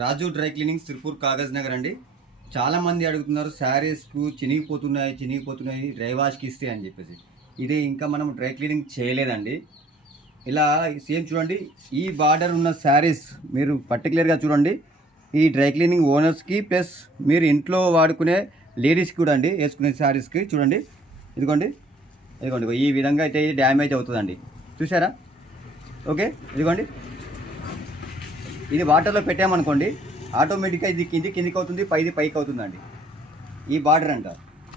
రాజు dry cleaning Sirpur Kagaz Nagar అండి. చాలామంది అడుగుతున్నారు శారీస్కు చినిగిపోతున్నాయి డ్రై వాష్కి ఇస్తే అని చెప్పేసి. ఇది ఇంకా మనం డ్రై క్లీనింగ్ చేయలేదండి. ఇలా సేమ్ చూడండి, ఈ బార్డర్ ఉన్న శారీస్ మీరు పర్టికులర్గా చూడండి. ఈ డ్రై క్లీనింగ్ ఓనర్స్కి ప్లస్ మీరు ఇంట్లో వాడుకునే లేడీస్కి కూడా అండి, వేసుకునే శారీస్కి చూడండి. ఇదిగోండి ఈ విధంగా అయితే ఇది డ్యామేజ్ అవుతుందండి. చూసారా? ఓకే, ఇదిగోండి. ఇది వాటర్లో పెట్టామనుకోండి, ఆటోమేటిక్గా ఇది కిందికి అవుతుంది, పైకి అవుతుందండి. ఈ బార్డర్ అంట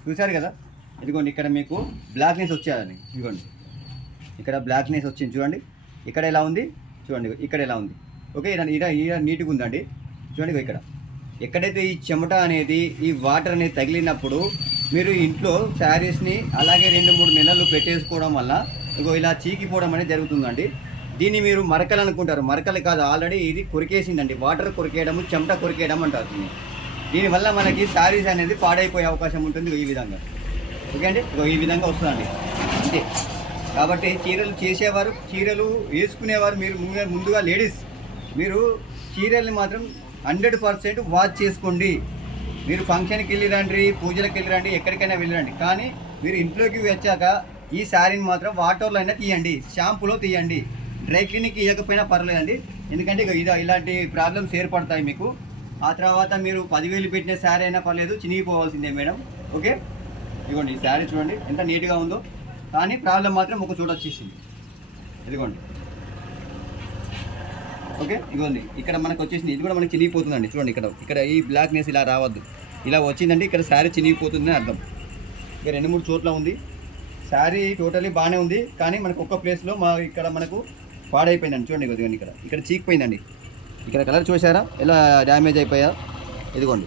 చూసారు కదా. ఇదిగోండి, ఇక్కడ మీకు బ్లాక్నెస్ వచ్చేదని. ఇదిగోండి, ఇక్కడ బ్లాక్నెస్ వచ్చింది చూడండి. ఇక్కడ ఎలా ఉంది చూడండి, ఇక్కడ ఎలా ఉంది. ఓకే, ఇలా నీట్గా ఉందండి. చూడండి, ఇక్కడ ఎక్కడైతే ఈ చెమట అనేది, ఈ వాటర్ అనేది తగిలినప్పుడు మీరు ఇంట్లో శారీస్ని అలాగే 2-3 నెలలు పెట్టేసుకోవడం వల్ల ఇలా చీకిపోవడం అనేది జరుగుతుందండి. దీన్ని మీరు మరకలు అనుకుంటారు, మరకలు కాదు, ఆల్రెడీ ఇది కొరికేసిందండి. వాటర్ కొరికేయడం, చెమట కొరికేయడం అంటారు. దీనివల్ల మనకి శారీస్ అనేది పాడైపోయే అవకాశం ఉంటుంది. ఈ విధంగా ఓకే అండి, ఈ విధంగా వస్తుందండి అంతే. కాబట్టి చీరలు చేసేవారు, చీరలు వేసుకునేవారు మీరు ముందుగా లేడీస్, మీరు చీరల్ని మాత్రం 100% వాచ్ చేసుకోండి. మీరు ఫంక్షన్కి వెళ్ళిరండి, పూజలకు వెళ్ళిరండి, ఎక్కడికైనా వెళ్ళిరండి, కానీ మీరు ఇంట్లోకి వచ్చాక ఈ శారీని మాత్రం వాటర్లో అయినా తీయండి, షాంపూలో తీయండి. డ్రై క్లీనింగ్ ఇవ్వకపోయినా పర్లేదండి, ఎందుకంటే ఇలాంటి ప్రాబ్లమ్స్ ఏర్పడతాయి మీకు. ఆ తర్వాత మీరు 10,000 పెట్టిన శారీ అయినా పర్లేదు, చినిగిపోవాల్సిందే మేడం. ఓకే, ఇదిగోండి, ఈ శారీ చూడండి ఎంత నీట్గా ఉందో, కానీ ప్రాబ్లం మాత్రం ఒక చోట వచ్చేసింది. ఇదిగోండి, ఓకే, ఇదిగోండి, ఇక్కడ మనకు వచ్చేసింది. ఇది కూడా మనకి చినిగిపోతుందండి. చూడండి, ఇక్కడ ఈ బ్లాక్నెస్ ఇలా రావద్దు, ఇలా వచ్చిందండి, ఇక్కడ శారీ చినిగిపోతుందని అర్థం. ఇక 2-3 చోట్ల ఉంది. శారీ టోటలీ బాగానే ఉంది, కానీ మనకు ఒక్క ప్లేస్లో ఇక్కడ మనకు పాడైపోయిందండి. చూడండి, ఇదిగోండి, ఇక్కడ చీకిపోయిందండి. ఇక్కడ కలర్ చూసారా ఎలా డ్యామేజ్ అయిపోయా. ఇదిగోండి,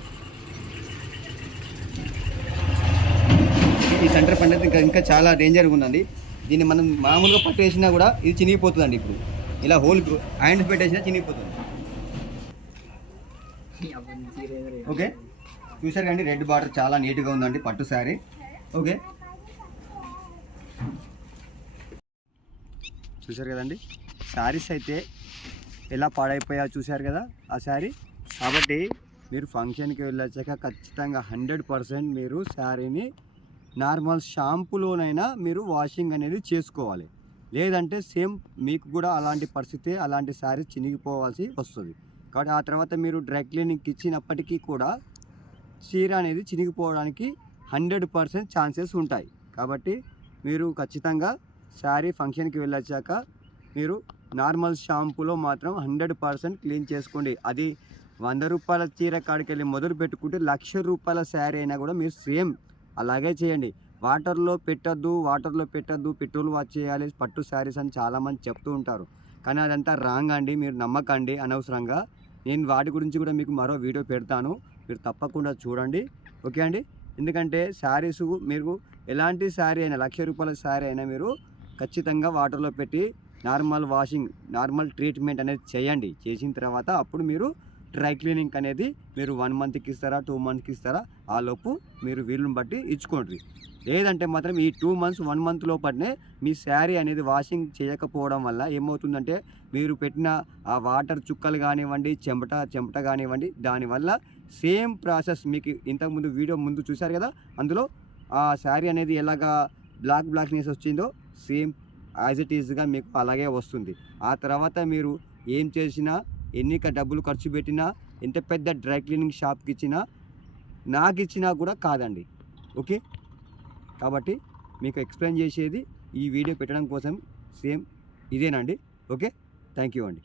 ఈ సెంటర్ పండుగ ఇంకా చాలా డేంజర్గా ఉందండి. దీన్ని మనం మామూలుగా పట్టేసినా కూడా ఇది చినిగిపోతుందండి. ఇప్పుడు ఇలా హోల్ హ్యాండ్స్ పెట్టేసినా చినిగిపోతుంది. ఓకే, చూసారు కండి, రెడ్ బార్డర్ చాలా నీట్గా ఉందండి, పట్టు శారీ. ఓకే, చూసారు కదండి, శారీస్ అయితే ఎలా పాడైపోయా చూశారు కదా ఆ శారీ. కాబట్టి మీరు ఫంక్షన్కి వెళ్ళొచ్చాక ఖచ్చితంగా 100% మీరు శారీని నార్మల్ షాంపూలోనైనా మీరు వాషింగ్ అనేది చేసుకోవాలి. లేదంటే సేమ్ మీకు కూడా అలాంటి పరిస్థితి, అలాంటి శారీ చినిగిపోవాల్సి వస్తుంది. కాబట్టి ఆ తర్వాత మీరు డ్రై క్లీనింగ్కి ఇచ్చినప్పటికీ కూడా చీర అనేది చినిగిపోవడానికి 100% ఛాన్సెస్ ఉంటాయి. కాబట్టి మీరు ఖచ్చితంగా శారీ ఫంక్షన్కి వెళ్ళొచ్చాక మీరు నార్మల్ షాంపూలో మాత్రం 100% క్లీన్ చేసుకోండి. అది 100 రూపాయల చీర కాడికి వెళ్ళి మొదలు పెట్టుకుంటే 1,00,000 రూపాయల శారీ అయినా కూడా మీరు సేమ్ అలాగే చేయండి. వాటర్లో పెట్టద్దు, పెట్రోల్ వాష్ చేయాలి పట్టు శారీస్ అని చాలామంది చెప్తూ ఉంటారు, కానీ అదంతా రాంగ్ అండి. మీరు నమ్మకండి అనవసరంగా. నేను వాటి గురించి కూడా మీకు మరో వీడియో పెడతాను, మీరు తప్పకుండా చూడండి. ఓకే అండి, ఎందుకంటే శారీస్ మీరు ఎలాంటి శారీ అయినా 1,00,000 రూపాయల శారీ అయినా మీరు ఖచ్చితంగా వాటర్లో పెట్టి నార్మల్ వాషింగ్, నార్మల్ ట్రీట్మెంట్ అనేది చేయండి. చేసిన తర్వాత అప్పుడు మీరు డ్రై క్లీనింగ్ అనేది మీరు 1 మంత్కి ఇస్తారా, 2 మంత్స్కి ఇస్తారా, ఆ లోపు మీరు వీలుని బట్టి ఇచ్చుకోండి. లేదంటే మాత్రం ఈ 2 మంత్స్ 1 మంత్ లోపలనే మీ శారీ అనేది వాషింగ్ చేయకపోవడం వల్ల ఏమవుతుందంటే మీరు పెట్టిన ఆ వాటర్ చుక్కలు కానివ్వండి, చెమట కానివ్వండి, దానివల్ల సేమ్ ప్రాసెస్ మీకు ఇంతకుముందు వీడియో ముందు చూశారు కదా, అందులో ఆ శారీ అనేది ఎలాగా బ్లాక్నెస్ వచ్చిందో సేమ్ యాజ్ ఇట్ ఈజ్గా మీకు అలాగే వస్తుంది. ఆ తర్వాత మీరు ఏం చేసినా, ఎన్ని డబ్బులు ఖర్చు పెట్టినా, ఎంత పెద్ద డ్రై క్లీనింగ్ షాప్కి ఇచ్చినా, నాకు ఇచ్చినా కూడా కాదండి. ఓకే, కాబట్టి మీకు ఎక్స్ప్లెయిన్ చేసేది ఈ వీడియో పెట్టడం కోసం సేమ్ ఇదేనండి. ఓకే, థ్యాంక్ యూ అండి.